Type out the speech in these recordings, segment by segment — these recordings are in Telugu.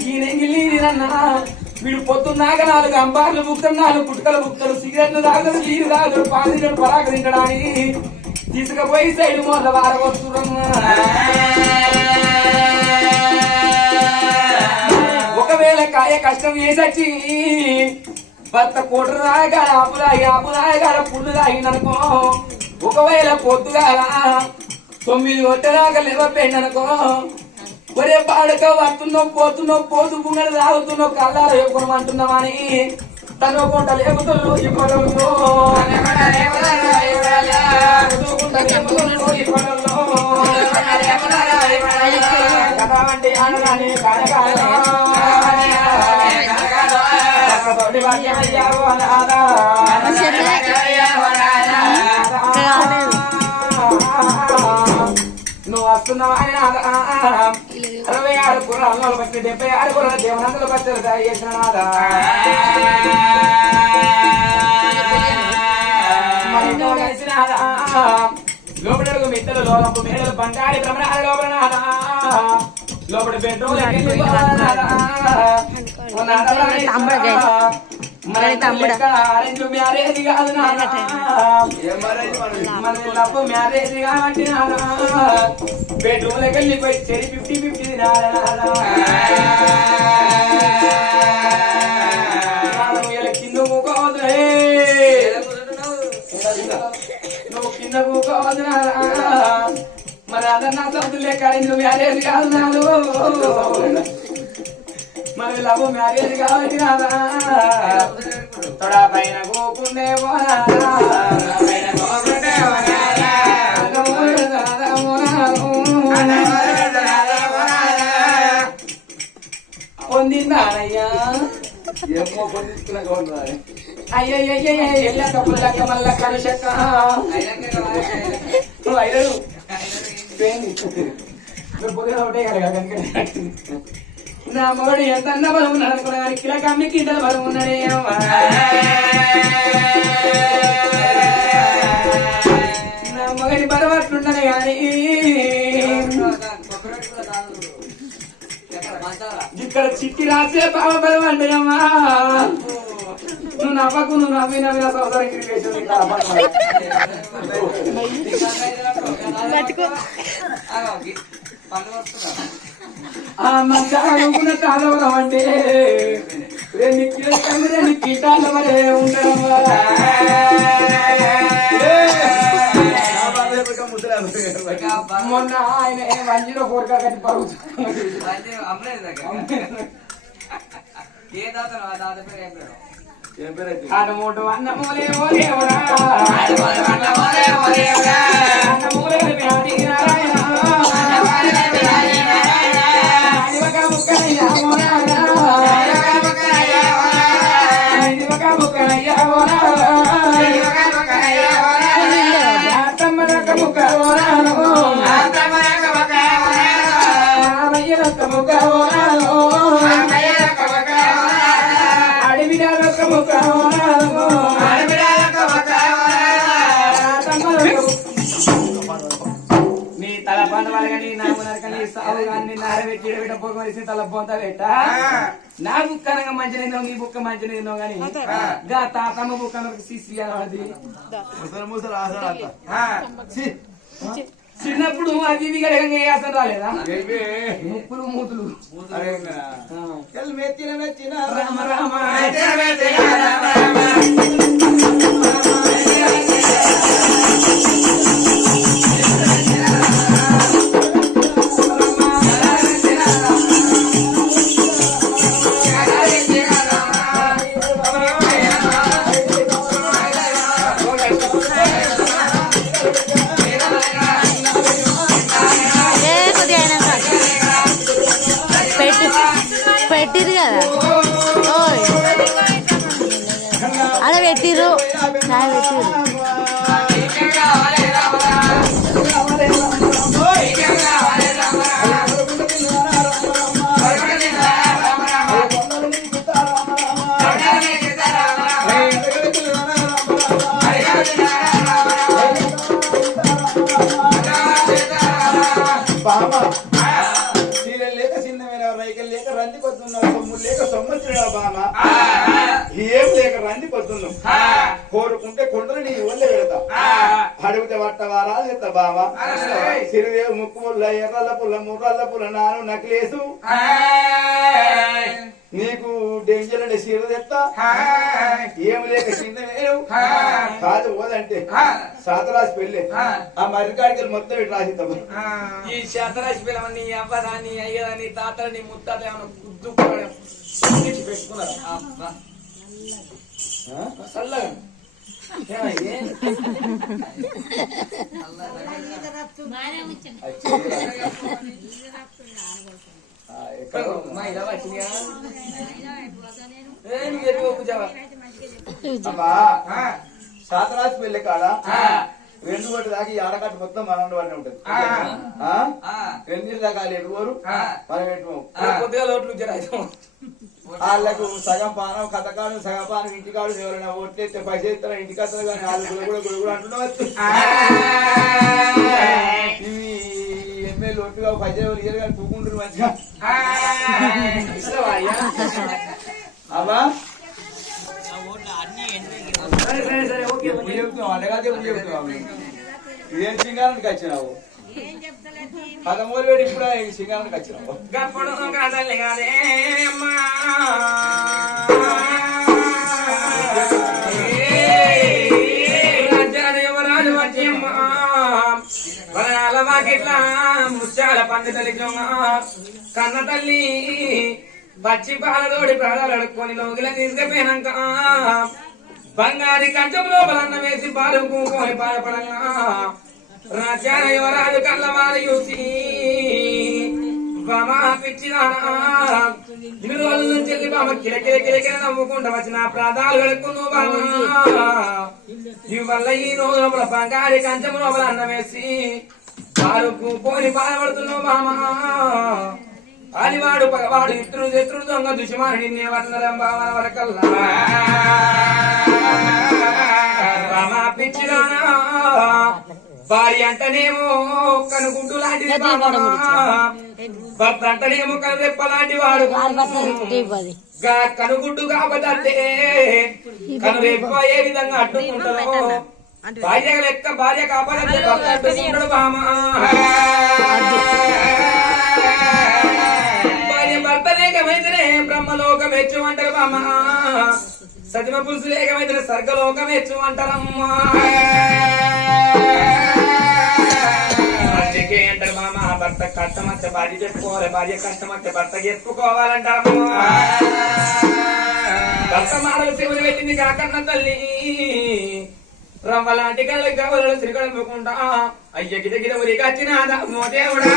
గీనెంగిలీరన్నా వీడు పొద్దున్నాక నాలుగు అంబార్లు బుక్కలు నాలుగు పుట్టుకలు బుక్కలు సిగరెట్లు తాగదు నీరు తాగదు పాలు పరాకరించడానికి తీసుకుపోయి సైడ్ మొదల వారవస్తురమ్మా ఒకవేళ కాయ కష్టం వేసచ్చి భర్త కోటరు రాగాల ఆపు రాగి పుల్లు తాగిందనుకో ఒకవేళ పొద్దుగా తొమ్మిది ఒట్టరాక పెండనుకో ఒరే పాడక వస్తున్నావు పోతున్నావు పోతు గుంగడు తాగుతున్నావు కళ్ళారు ఎప్పుడు అంటున్నామని తను కొంట లేపుతున్నావు ఈ పొలంలో. ఈ పొలంలో వస్తున్నావు ఆయన అరవై ఆరు కుర్రాల్లో బట్టి డెబ్బై ఆరు కుర్ర దేవనందలు బట్టి చేసిన నాదా. లోపల మిత్తలు లోలంపు మేడలు బండారి భ్రమణాల లోపల నాదా. లోపల బెడ్రూమ్ ఆరెంజ్ మ్యారేజ్ కాదు లవ్ మ్యారేజ్ కాబట్టి బెడ్రూమ్ లకి వెళ్ళిపోయి చెరి ఫిఫ్టీ ఫిఫ్టీ కింద మూకోవద్దులే నువ్వు కింద కూకోవద్దు మరి అందరు నా సొంతులే నువ్వు మ్యారేజ్ కాదు నాడు మరి లవ్ మ్యారేజ్ కాబట్టి నాదా తొడ పైన కూకుండే పోనా పైన కూకుండే పొందిందానయ్యా? ఏమో కొన్ని తీసుకున్నాక ఉండాలి అయ్యయ్యయ్య ఎల్ల మల్ల కలుషక్క నువ్వు నువ్వు పొద్దున ఒకటే కదా కనుక నా మొగడు ఎంత బలం ఉన్నాడు అనుకున్నా కానీ కింద బలం ఉన్నాడే నా మొగడి బలం అట్లున్నది కానీ ఇక్కడ చిట్టి రాసే పాప బలం అంటే అమ్మా. నువ్వు నవ్వకు నువ్వు నవ్వి నవ్వి నా సోదరం ఆ మంచాల తాళవరం అంటే. రెండు కిలోలు రెండు కీటాల వరే ఉండడం మొన్న ఆయన వన్ జీరో ఫోర్ కా కట్టి పరుగుతుంది ఏ పేరు ఏం పేరు? ఏం అన్నమూలే ఓలేవరా కానీ నారబెట్టి బిడ్డ పొగ మరిసి తల పొంత పెట్ట నా బుక్క అనగా మంచి నిందో నీ బుక్క మంచి నిందో గాని గా తాతమ్మ బుక్క మనకు సిసి. ఛీ, చిన్నప్పుడు అది ఇవి ఏ అసలు రాలేదా? ముక్కులు మూతులు. మెత్తిన రామ రామ. రంది పొద్దున్నావు సొమ్ము లేక సొమ్మచ్చినా బామ ఏం లేక రంది పొద్దున్నావు కోరుకుంటే కొండలు నీ వల్ల పెడతా. అడిగితే పట్టవారా లేత బామ సిరిదేవు ముక్కు పుల్ల ఎర్రల పుల్ల ముర్రల పుల్ల నాను నక్లేసు. నీకు డేంజర్ అంటే సీర తెస్తా. ఏం లేక కింద నేను కాదు పోదంటే. సాతరాసి పెళ్ళి. ఆ మర్రికాడికి మొత్తం ఇటు రాసిద్దాం ఈ శతరాశి పిల్లవని అవ్వదాన్ని అయ్యదాన్ని తాతని ముత్తాత ఏమైనా కుద్దు పెట్టుకున్నారు? అబ్బా. చల్లగా. ఏమయ్యి? సాతరాసి పెళ్ళి కాడ రెండు గంటల దాకా ఈ ఆడకట్ట మొత్తం మన వాడిని ఉంటది. రెండు దాకా వాళ్ళు ఎటుకోరు మనం ఎటుకోము రేపు పొద్దుగా లోట్లు వాళ్ళకు సగం పానం కథకాడు సగం పానం ఇంటికాడు ఎవరైనా ఒట్లెత్తే పైసలు ఇస్తారా ఇంటికి వస్తారు కానీ వాళ్ళు గురుగుడు గురుగుడు అంటున్నారు ఇవి ఒట్టుగా పైసలు ఎవరు ఇయ్యరు కానీ కూకుంటారు మంచిగా. చెప్తున్నావు అండగాదే చెప్తున్నావు ఇదేం సింగారానికి వచ్చినావు? పదమూడు వేడు ఇప్పుడు సింగారానికి వచ్చినావు? వరనాల ముత్యాల పండితలి కన్న తల్లి పచ్చి పాలతోడి ప్రాణాలు అడుక్కొని లోగిల తీసుకుపోయినాక బంగారి కంచం లోపల వేసి పాలు కూకొని బాధపడంగా రాజ్యాన యువరాజు కళ్ళవారి చూసి బామా పిచ్చిదానా ఇన్ని రోజుల నుంచి వెళ్ళి బామ? కిలకిల కిలకిల నవ్వుకుంటా వచ్చిన ప్రాధాలు కడుక్కును బామా. ఇవి ఈ రోజు లోపల బంగారి కంచం లోపల అన్నం వేసి పాలకు పోని బాధపడుతున్నావు బామా ఆదివాడు పగవాడు ఇతరుడు శత్రుడు దొంగ దుష్మాను నిన్నే వర్ణరం భావన వరకల్లా. బామా పిచ్చిదానా. భార్య అంటేనేమో కనుగుడ్డు లాంటిది భర్త అంటేనేమో కనురెప్ప లాంటి వాడు. కనుగుడ్డు కాబట్టే కనురెప్ప ఏ విధంగా అడ్డుకుంటారో భార్య లెక్క భార్య బామా భార్య భర్త లేకమైతేనే బ్రహ్మలోకం హెచ్చు అంటారు బామ్మ సతిమ పురుషు లేకమైతేనే స్వర్గలోకం హెచ్చు అంటారమ్మా అంటారు మామ భర్త కష్టమంటే భార్య చెప్పుకోవాలి భార్య కష్టమంటే భర్త చెప్పుకోవాలంటారమ్మా భర్త మాడలు శివుని వెళ్ళింది కాకన్న తల్లి రవ్వ లాంటి కళ్ళ గవలను శ్రీకడుపుకుంటా అయ్య గిద గిద ఉరికి వచ్చినాదా మోదేవుడా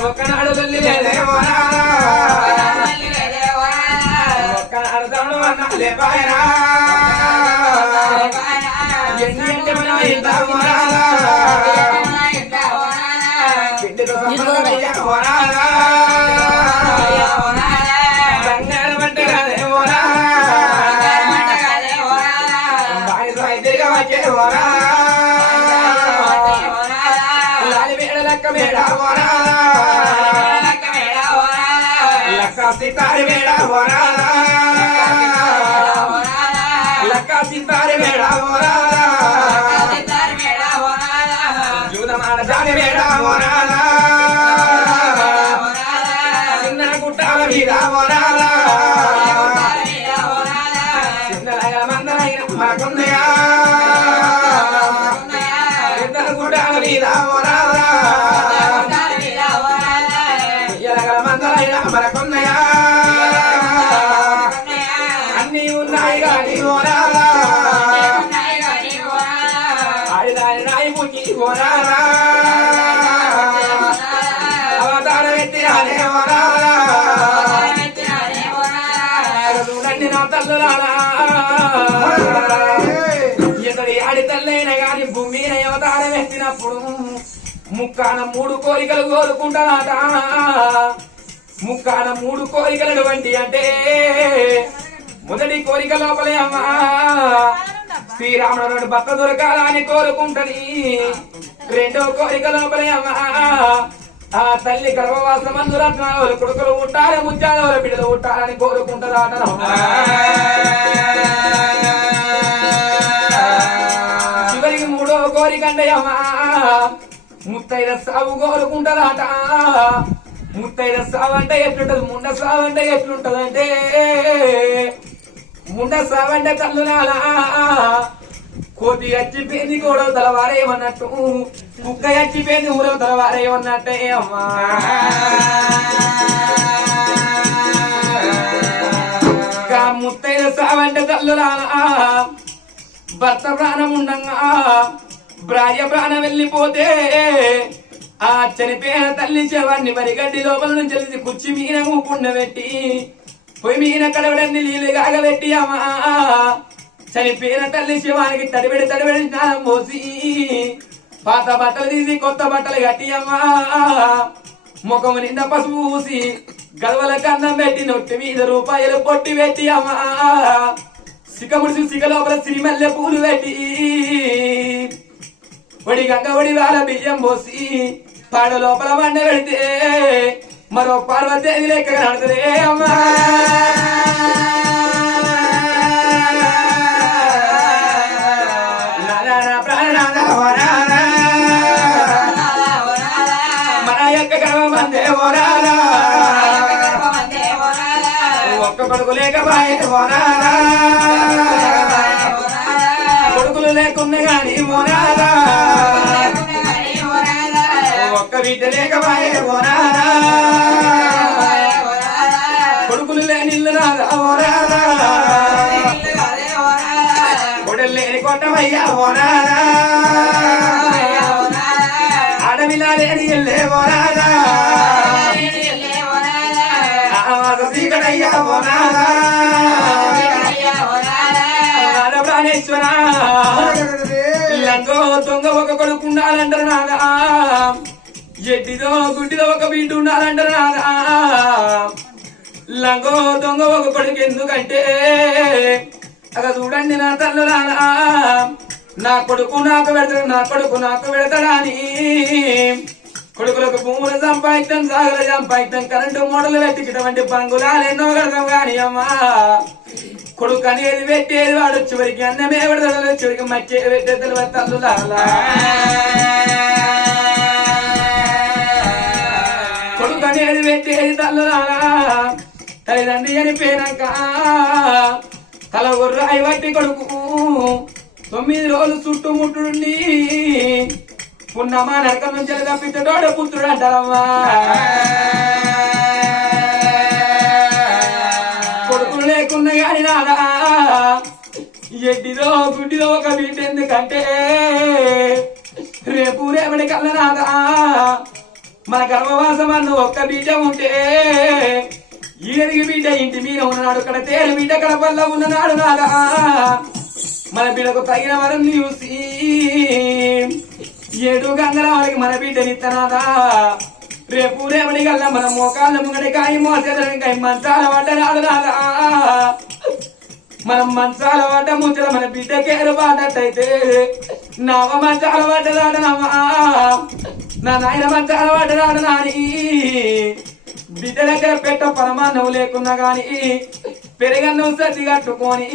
ఒక్కనాడు తల్లి లేదే వరాలా. ఒక్కనాడు తమ్ముడు. ఎన్ని అంటే మనం ఇంత సితారి మేడ వరాలా. లక్క సితారి మేడ వరాలా. జూదమాడ జాని మేడ వరాలా. ముక్కాన మూడు కోరికలు కోరుకుంటానట. ముక్కాన మూడు కోరికలు వంటి అంటే మొదటి కోరిక లోపలే అమ్మా. శ్రీరాముడు భర్త దొరకాలని కోరుకుంటని రెండో కోరిక లోపలే అమ్మా. ఆ తల్లి గర్భవాసం అందురత్నాలు కొడుకులు ఉంటారు ముత్యాల బిడ్డలు ఉంటారని కోరుకుంటారట చివరికి మూడో కోరిక అంటే అమ్మా ముత్తైద సాగు కోరుకుంటారట ముత్తైద సావు అంటే ఎట్లుంటది? ముండ సావు అంటే ఎట్లుంటది అంటే ముండ సావు అంటే కల్లునాలా కోతి చచ్చిపోయింది కూడా తలవారేమన్నట్టు. కుక్క చచ్చిపోయింది ఊరవ తలవారేమన్నట్టే అమ్మా. ముత్తైన సావంటే తల్లు అంటే భర్త ప్రాణం ఉండంగా భార్య ప్రాణం వెళ్ళిపోతే ఆ చనిపోయిన తల్లి శవాన్ని వరిగడ్డి లోపల నుంచి వెళ్ళి కుర్చీ మీద కుండబెట్టి పొయ్యి మీద కడవడాన్ని నీళ్ళు కాగబెట్టి అమ్మా చనిపోయిన తల్లి శివానికి తడిబెడి తడిబెడి స్నానం పోసి పాత బట్టలు తీసి కొత్త బట్టలు కట్టి అమ్మా ముఖము నిండా పసుపు పూసి గదవల కన్నం పెట్టి నొట్టి మీద రూపాయలు పొట్టి పెట్టి అమ్మా సికముడిసి సిక లోపల సిరిమల్లె పూలు పెట్టి ఒడి గంగ ఒడి వాల బియ్యం పోసి పాడ లోపల వండ పెడితే మరో పార్వతేవి లెక్క నడుతుంది అమ్మా. ఒక్క కొడుకు లేక వరాలా కొడుకులు లేకున్నా గాని మోనాలా ఒక్క బిడ్డ లేక బాయట మోనాలా కొడుకులు లేని ఇల్లు రాదా మోనాలా కొడలు లేని కొట్టమయ్యా మోనాలా అడవిలా లేని ఇల్లే మోనాలా ఆవాస సీకడయ్యా ప్రాణేశ్వర లంగో దొంగ ఒక కొడుకు ఉండాలంటారు నాదా ఎడ్డిదో గుడ్డిదో ఒక బిడ్డ ఉండాలంటారు నాదా లంగో దొంగ ఒక కొడుకు ఎందుకంటే అక్కడ చూడండి నా తల్లు నాదా నా కొడుకు నాకు పెడతాడు నా కొడుకు నాకు పెడతాడా అని. కొడుకులకు భూములు సంపాదించడం సాగర సంపాదించడం కరెంటు మోడలు పెట్టినటువంటి బంగులాలు ఎన్నో కడతాం కానీ అమ్మా. కొడుకు అనేది పెట్టేది వాడు? చివరికి అన్నమే పెడతాడు చివరికి మచ్చే పెట్టేది తల్లు కొడుకు అనేది పెట్టేది? తల్లు తల్లిదండ్రి చనిపోయినాక తల రాయి పట్టి కొడుకు. తొమ్మిది రోజులు చుట్టుముట్టుని పున్నమా నరకం నుంచి తప్పించడోడు పుత్రుడు అంటారమ్మా. కొడుకులు గాని నాదా ఎడ్డిదో గుడ్డిదో ఒక బిడ్డ ఎందుకంటే రేపు రేపటి కల్ల నాదా మన గర్భవాసం అన్న ఒక్క బిడ్డ ఉంటే ఈడికి బిడ్డ ఇంటి మీద ఉన్నాడు ఇక్కడ తేలి బిడ్డ కడపల్ల ఉన్ననాడు నాదా మన బిడ్డకు తగిన వరం చూసి ఏడు గంగల వాళ్ళకి మన బిడ్డనిత్తనాదా రేపు రేపటి కల్లా మన మోకాళ్ళ ముంగడి కాయ మోసేదని కాయి మంచాల పడ్డ నాడు మనం మంచాల పడ్డ ముచ్చట మన బిడ్డకేరు పాడట్టయితే నవ మంచాల పడ్డదాడనమ్మా నా నాయన మంచాల పడ్డదాడు నాని? బిడ్డ దగ్గర పెట్ట పరమాన్నవు లేకున్నా గాని పెరగన్నం సర్ది కట్టుకొని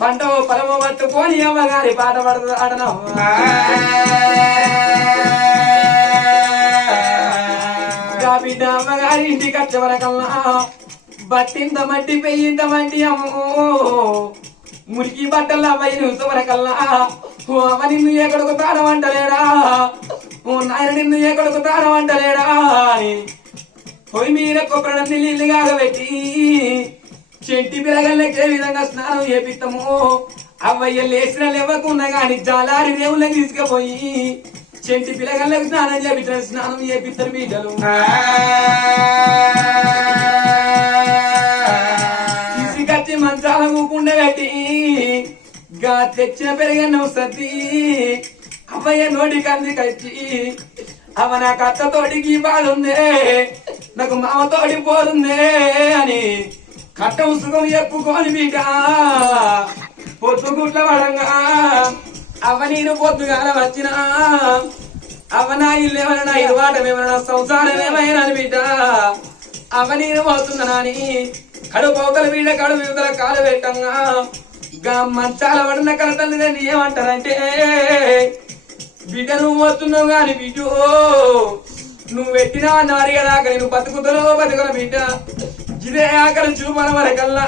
పంట పొలము పట్టుకొని అమ్మగారి పాట పడతాడనమ్మా బిడ్డ అమ్మగారి ఇంటికి వచ్చే వరకల్లా బట్టింత మట్టి పెయ్యింత మట్టి అమ్మో. మురికి బట్టల అబ్బాయి నుంచి వరకల్లా ఓ అమ్మ నిన్ను ఏ కొడుకు తాడమంటలేడా ఓ నాయన నిన్ను ఏ కొడుకు తాడమంటలేడా అని పొయ్యి మీద కొబ్బరి నీళ్ళు కాగబెట్టి చెంటి పిల్లగల్లకి ఏ విధంగా స్నానం చేపిస్తాము అవ్వయ్య లేచిన లేవకున్నా కానీ జాలారి దేవుళ్ళకి తీసుకుపోయి చెంటి పిల్లగల్లకి స్నానం చేపించిన స్నానం చేపిస్తారు బిడ్డలు. తీసుకొచ్చి మంచాల ఉండబెట్టి గా తెచ్చిన పెరిగిన సతి అవయ్య నోటి కంది కచ్చి అవ నాకు అత్తతోటికి బాగుందే నాకు మామతోటి పోతుందే అని కట్ట ఉసుకం ఎక్కుకొని బిడ్డ పొద్దుగుట్ల పడంగా అవ నేను పొద్దుగాల వచ్చినా. అవ నా ఇల్లు ఎవరైనా నా ఇరువాటం ఏమైనా సంసారం ఏమైనా బిడ్డ. అవ నేను. పోతున్నానని కడుపు పోకలు బిడ్డ కడుపు యువతల కాలు పెట్టంగా. గా మంచాల పడిన కలతల్లి నేను ఏమంటారంటే బిడ్డ నువ్వు పోతున్నావు గాని బిడ్డు నువ్వు పెట్టినా నారి కదా నేను బతుకుతలో బతుకుల బిడ్డ. ఇదే ఆకలి చూపన వరకల్లా.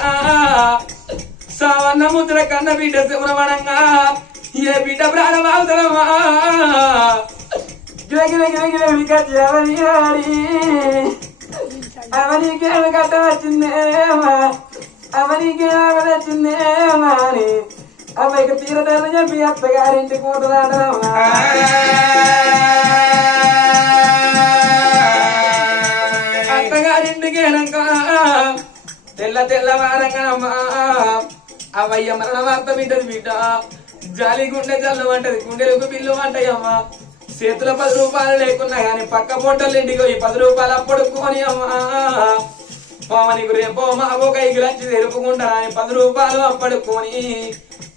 సావన్న ముద్ర కన్న బిడ్డ శివనవనంగా ఏ బిడ్డ ప్రాణం అవుతారమ్మా గిల గిల గిల గిల వికచ్చి అవని ఆడి అవనికేమ కట్ట వచ్చిందేమా అవనికేమ వచ్చిందేమా అని అమ్మాయికి తీరదని చెప్పి అత్తగారింటికి పోతున్నాడమ్మా అత్తగారింటికి వెనక తెల్ల తెల్లవారంగా అమ్మా అవయ్య మరణ వార్త వింటది బిడ్డ జాలి గుండె చల్లమంటది గుండెలకు బిల్లు అంటాయమ్మా చేతుల పది రూపాయలు లేకున్నా కానీ పక్క పొట్టలు ఇంటికి ఈ పది రూపాయలు అప్పడుకోని అమ్మా. పోమనికి రేపో మాగో కైకి లచ్చి తెలుపుకుంటా అని పది రూపాయలు అప్పడుకొని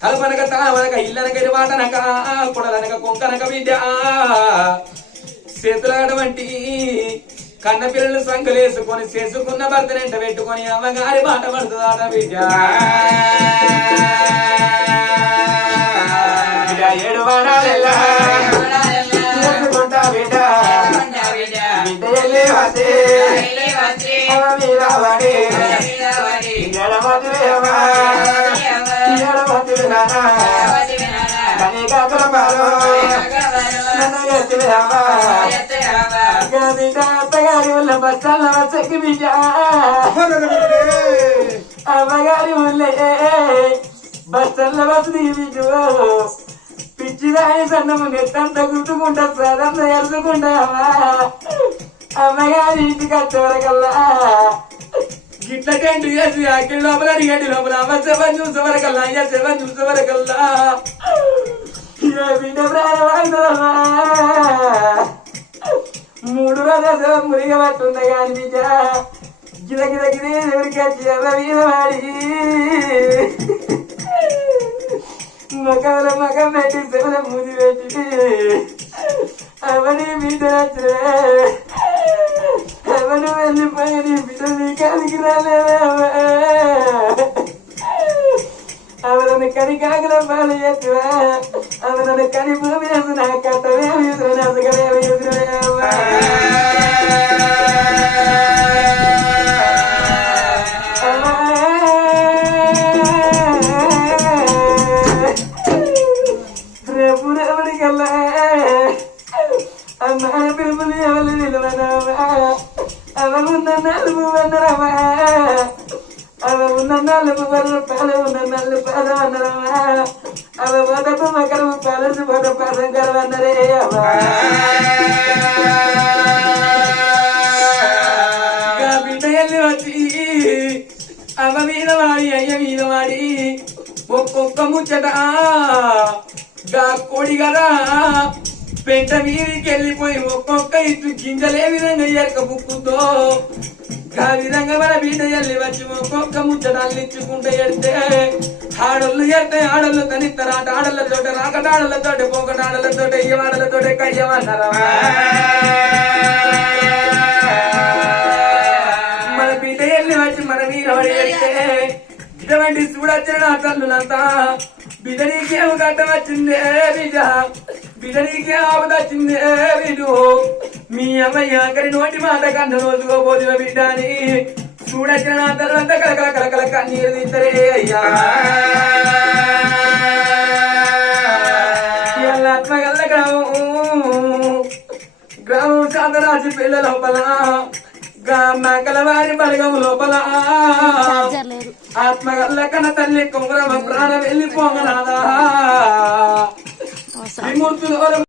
కలపనక తామనక ఇల్లనక ఇరువాటనక కుడలనక కుంకనక బిడ్డ. చేతులాడవంటి కన్న పిల్లలు సంకలేసుకొని చేసుకున్న భర్తనెంట పెట్టుకొని అమ్మగారి మాట పడుతుందాట బిడ్డ బిడ్డ. అమ్మగారి వల్లే బస్తాల వస్తుంది బిడ్డ పిచ్చిదాయి సన్నము నెత్తంత గుట్టుకుంటా సదన్న ఎరుచుకుంటావా అమ్మగారి ఇంటికి వచ్చేవరకల్లా గిట్ల కంటి చేసి అక్కడి లోపల అడిగండి లోపల అమ్మ సెవెన్ చూసేవరకల్లా అయ్యా సెవెన్ చూసేవరకల్లా మూడు రోజులు మురిగ పట్టుంది కానీ బిడ్డ గిద గిద గిరి ఎవరికచ్చి ఎర్ర మీద వాడి. పెట్టి సెల మూసి పెట్టి. అవని బిడ్డ నచ్చలే అవను వెళ్ళిపోయి నీ బిడ్డ నీ కలిగి రాలేవే. అవలని కరికాగలం పాలు చేస్తువా అవును కని భూమి నా కథవేమి ఎదురు నసగవేమి ఎదురు రేపు రేపటి కల్లా అమ్మాయి పిలుపులు ఎవరు నిలవరావా అవరు నన్ను అరువు అన్నరావా అవ ఉన్న నలుగు వందల పాల ఉన్న అవ మొదటి మకరం పాలసి మొద పాదం కలవన్నరే అమ్మా గా వచ్చి అవ మీద వాడి అయ్య మీద వాడి ఒక్కొక్క ముచ్చట గా కొడి కదా పెంట మీదికి వెళ్ళిపోయి ఒక్కొక్క ఇటు గింజలే విధంగా ఎరక బుక్కుతో ఆ విధంగా మన బిడ్డ ఎల్లి వచ్చి ఒక్కొక్క ముచ్చట అల్లించుకుంటే ఎడితే ఆడళ్ళు ఎడితే ఆడళ్ళు తనిత్తరాట ఆడళ్ళతో రాకటాడలతో ఆడళ్ళతోటి ఇయ్యవాడలతో ఆడళ్ళతోటి కయ్యమన్నారా మన బిడ్డ ఎల్లి వచ్చి మన వీరవాడి వెళ్తే ఇటువంటి చూడొచ్చిన నా తల్లులంతా బిడ్డ నీకేం కట్ట వచ్చిందే బిడ్డ. బిడ్డ నీకే ఆపద వచ్చిందే బిడ్డు? మీ అమ్మయ్య అక్కడి నోటి మాట కన్న రోజుకోబోతున్న బిడ్డ అని చూడొచ్చిన నా తల్లంతా కలకల కలకల కన్నీరు తీద్దరే అయ్యా. ఆత్మగల్ల గ్రామం. గ్రామం శాంతరాజు పిల్ల లోపల మేకల వారి బలగం లోపల. ఆత్మగల్ల కన తల్లి కుంగరమ ప్రాణ వెళ్ళిపోగలదా এই মুহূর্তে